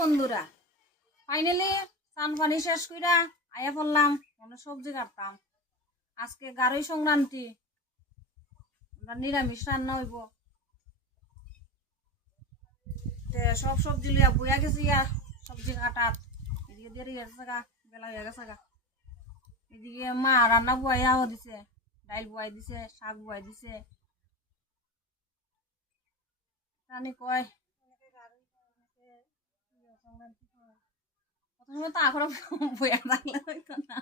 বন্ধুরা, ফাইনালি চান পানি শেষ কইরা আয়া পড়লাম মনে সবজি কাটতাম। আজকে গারই সংক্রান্তি, আমরা নিরামিষ রান্না হইব। সব সবজি লিয়া বইয়া গেছি সবজি কাটাত। এদিকে দেরি গেছে গা, বেলা হয়ে গেছে গা। এদিকে মা রান্না বয়াও দিছে, ডাইল বয়াই দিছে, শাক বয়াই দিছে। রানি কয় প্রথমে তো আখড়া বইয়া থাকলে হইতো না।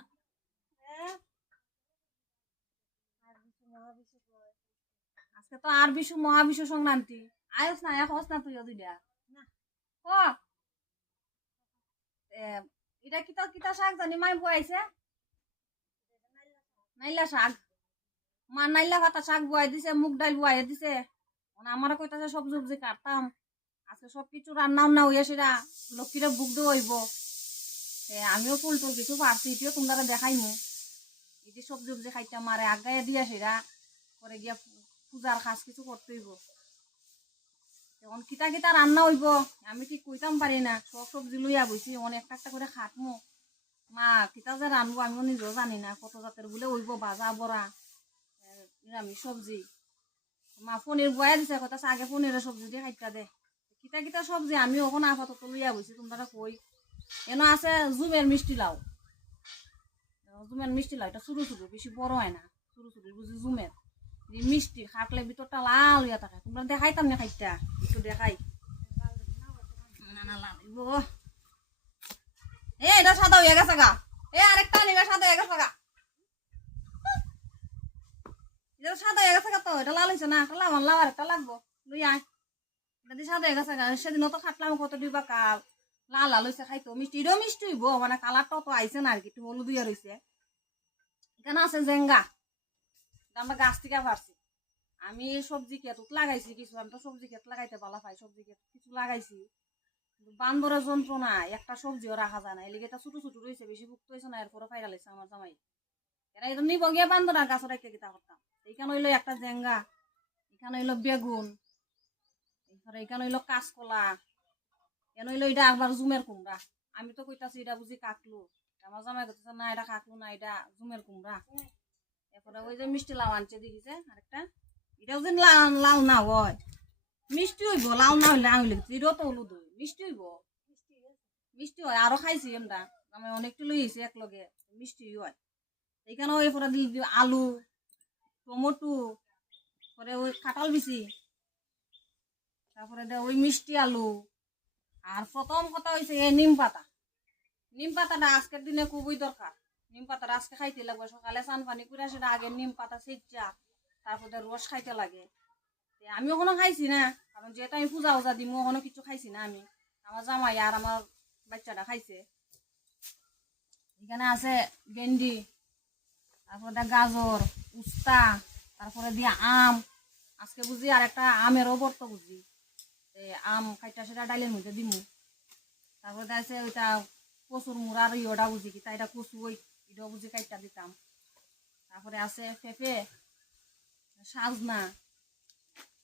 আজকে তো আর মহাবিশ্ব সংক্রান্তি। আয়স না এক না তুই দুইটা ক এটা কিতা কিতা শাক জানি মাই বয়াইছে, নাইলা শাক। মা নাইলা ভাতা শাক বয়াই দিছে, মুগ ডাল বয়াই দিছে। আমার কইতাছে সব সবজি কাটতাম। আজকে সবকিছু রান্নাও না হইয়া সেটা লক্ষ্মীরা বুক দেওয়া হইব। আমিও ফুল টুল কিছু পারছি, এটিও তোমরা দেখাইমু। এটি সবজি সবজি খাইতাম মারে আগাইয়া দিয়া সেরা পরে গিয়া পূজার কাজ কিছু করতে হইব। এখন কিতা কিতা রান্না হইব আমি কি কইতাম পারি না। সব সবজি লইয়া বইছি, একটা একটা করে খাটমু। মা কিতা যে রানবো আমিও নিজেও জানি না। কত জাতের বলে হইব, বাজা বড়া নিরামিষ সবজি। মা পনির বয়া দিছে, কথা আগে পনিরের সবজি দিয়ে খাইতা দে। কিতা কিতা সবজি আমি ওখানে আপাতত লইয়া বইছি, তোমরা কই। এনো আছে জুমের মিষ্টি লাউ। জুমের মিষ্টি লাউ এটা ছোটো ছোটো, বেশি বড় হয় না, ছোটো ছোটো বুঝি জুমের মিষ্টি। খাটলে ভিতরটা লাল হইয়া থাকে। তোমরা দেখাইতাম না খাইতা, একটু দেখাই। এটা সাদা হইয়া গেছে গা। আরেকটা নিবে, সাদা হয়ে গেছে গা। এটা সাদা হয়ে গেছে গা, তো এটা লাল হয়েছে না। লাল আরেকটা লাগবো, লই আয়। এটা দিয়ে সাদা হয়ে গেছে গা। সেদিনও তো খাটলাম কত দিবা কাল, লাল লাল হয়েছে খাইতো। মিষ্টি এটাও মিষ্টি হইব, মানে কালারটাও তো আইছে না আর কি, একটু হলুদ হইয়া রয়েছে। এখানে আছে জেঙ্গা, আমরা গাছ থেকে পারছি। আমি সবজি ক্ষেত লাগাইছি কিছু, আমি তো সবজি ক্ষেত লাগাইতে ভালো পাই। সবজি ক্ষেত কিছু লাগাইছি, বান্দরের যন্ত্রণা একটা সবজিও রাখা যায় না। এলিগে এটা ছোট ছোট রয়েছে, বেশি ভুক্ত হয়েছে না, এরপরে ফাইরা লাইছে আমার জামাই। এরা এটা নিব গিয়ে বান্দর আর গাছ রাখতে গিতা করতাম। এইখানে হইলো একটা জেঙ্গা, এখানে হইলো বেগুন, এখানে হইলো কাঁচকলা, এখানে হইলো এটা আবার জুমের কুমড়া। আমি তো কইতাছি এটা বুঝি কাকলু, আমার জামাই কইতেছে না এটা কাকলু না, এটা জুমের কুমড়া। এরপরে ওই যে মিষ্টি লাউ আনছে দেখিছে আরেকটা, এটাও যে লাউ না হয়, মিষ্টি হইব। লাউ না হইলে আমি এটাও তো হলুদ হই, মিষ্টি হইব। মিষ্টি হয়, আরো খাইছি আমরা, আমি অনেকটা লই আইছি একলগে, মিষ্টি হয়। এখানে ওই পরে দিই আলু, টমেটো, পরে ওই কাঁঠাল বিচি, তারপরে ওই মিষ্টি আলু। আর প্রথম কথা হয়েছে এই নিম পাতা। নিম পাতাটা আজকের দিনে খুবই দরকার। নিম পাতাটা আজকে খাইতে লাগবে, সকালে চান পানি করে সেটা আগে নিম পাতা সেচা, তারপরে রস খাইতে লাগে। আমি ওখানে খাইছি না, কারণ যেহেতু আমি পূজা উজা দিম, ওখানে কিছু খাইছি না আমি। আমার জামাই আর আমার বাচ্চাটা খাইছে। এখানে আছে ভেন্ডি, তারপরে গাজর, উস্তা, তারপরে দিয়ে আম। আজকে বুঝি আর একটা আমেরও বর্ত বুঝি, আম খাইটা সেটা ডাইলের মধ্যে দিমু। তারপরে আছে ওইটা কচুর মুড়ার ইয়েটা বুঝি কি, এটা কচু ওই এটাও বুঝি কাইটা দিতাম। তারপরে আছে পেঁপে, সাজনা,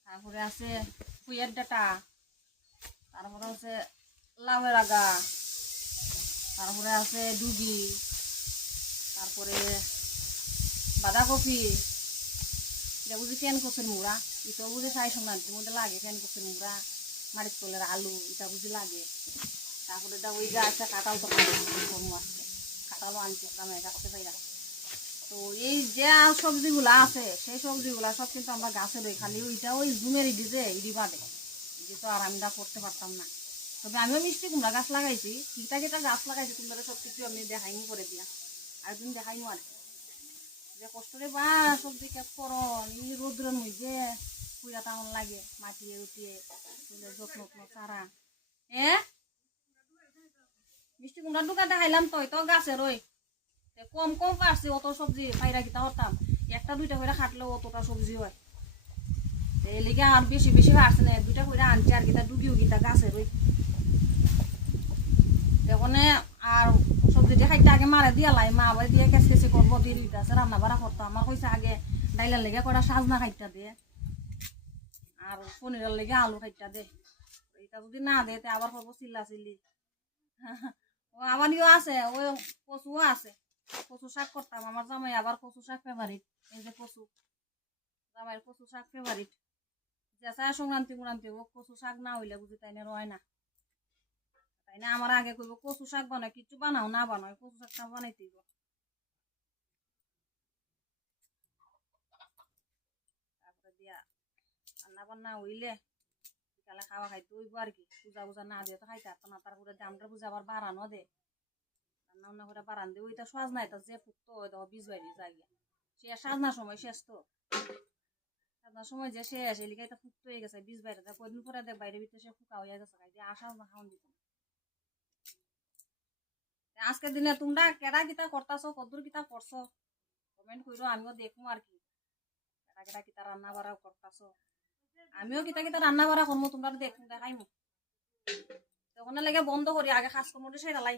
তারপরে আছে ফুয়ের ডাটা, তারপরে আছে লাউয়ের আগা, তারপরে আছে ডুবি, তারপরে বাঁধাকপি, এটা বুঝি ফ্যান কচুর মুড়া। এটাও বুঝি সাই সংক্রান্তির মধ্যে লাগে, ফ্যান কচুর মুড়া, মারিচ কলের আলু, এটা বুঝি লাগে। তারপরে ওই যে আছে কাঁঠাল, তো কাঁঠালও আনছে গ্রামে গাছতে পাইরা। তো এই যে সবজিগুলা আছে সেই সবজিগুলা সব কিন্তু আমরা গাছে রই, খালি ওইটা ওই জুমের ইডি যে ইডি বাদে, ইডি তো আর আমরা করতে পারতাম না। তবে আমিও মিষ্টি কুমড়া গাছ লাগাইছি, কিটা কিটা গাছ লাগাইছি, তোমরা সব কিছু আমি দেখাইনি করে দিয়া, আরেকদিন দেখাইনি আর যে কষ্ট রে বা সবজি ক্ষেত করো, এই রোদ্রের মধ্যে পুরা তেমন লাগে, মাটিয়ে উঠিয়ে যত্ন চারা। মিষ্টি কুমড়া দোকান দেখাইলাম, তো গাছে রই কম কম পারছি। অত সবজি পাইরা কিতা হতাম, একটা দুইটা করে খাটলেও অতটা সবজি হয়। এই লিগে আর বেশি বেশি পারছে না, দুইটা করে আনছে আর কিতা ডুবিও কিতা গাছে রই। এখানে আর সবজি দিয়ে খাইতে আগে মারা দিয়া লাই, মা আবার দিয়ে কেঁচি কেঁচি করবো, দিয়ে দিতে আছে রান্না বাড়া করতো। আমার কইছে আগে ডাইলের লেগে কটা সাজনা খাইটা দে, আর পনিরের লেগে আলু খাইটা দে। এটা যদি না দে আবার করবো চিল্লা চিল্লি। ও আমারও আছে, ওই কচুও আছে, কচু শাক করতাম। আমার জামাই আবার কচু শাক ফেভারিট। এই যে কচু, জামাইয়ের কচু শাক ফেভারিট। যেসা সংক্রান্তি মুরান্তি ও কচু শাক না হইলে বুঝি তাই না রয় না। তাই না আমার আগে কইব কচু শাক বানায়, কিছু বানাও না বানাও কচু শাকটা বানাইতেই। তারপরে দিয়া রান্না বান্না হইলে বিকালে খাওয়া খাইতে হইব আর কি। পূজা পূজা না দিয়ে তো খাইতে পারতো না। তারপরে আমরা পূজা আবার বাড়ানো দে, রান্না বান্না করে বাড়ান দিয়ে ওইটা সজ নাই তো যে ফুকতো ওই তো বীজ বাইরে যাই সে সাজনার সময় শেষ তো, সাজনার সময় যে শেষ এলিকে এটা ফুকতো হয়ে গেছে বীজ বাইরে কদিন পরে দেখ বাইরে ভিতরে সে ফুকা হয়ে গেছে খাইতে আসা না খাওয়ান দিত না। আজকের দিনে তোমরা কেডা কিতা করতাছো, কদ্দুর কিতা করছো কমেন্ট করো, আমিও দেখবো আর কি। কেডা কেডা কিতা রান্না বাড়া করতাছো, আমিও কিতা কিতা রান্না বাড়া করবো, তোমরা দেখবো দেখাইমু। তখন লাগে বন্ধ করি আগে খাস কমোডে সেটা লাই।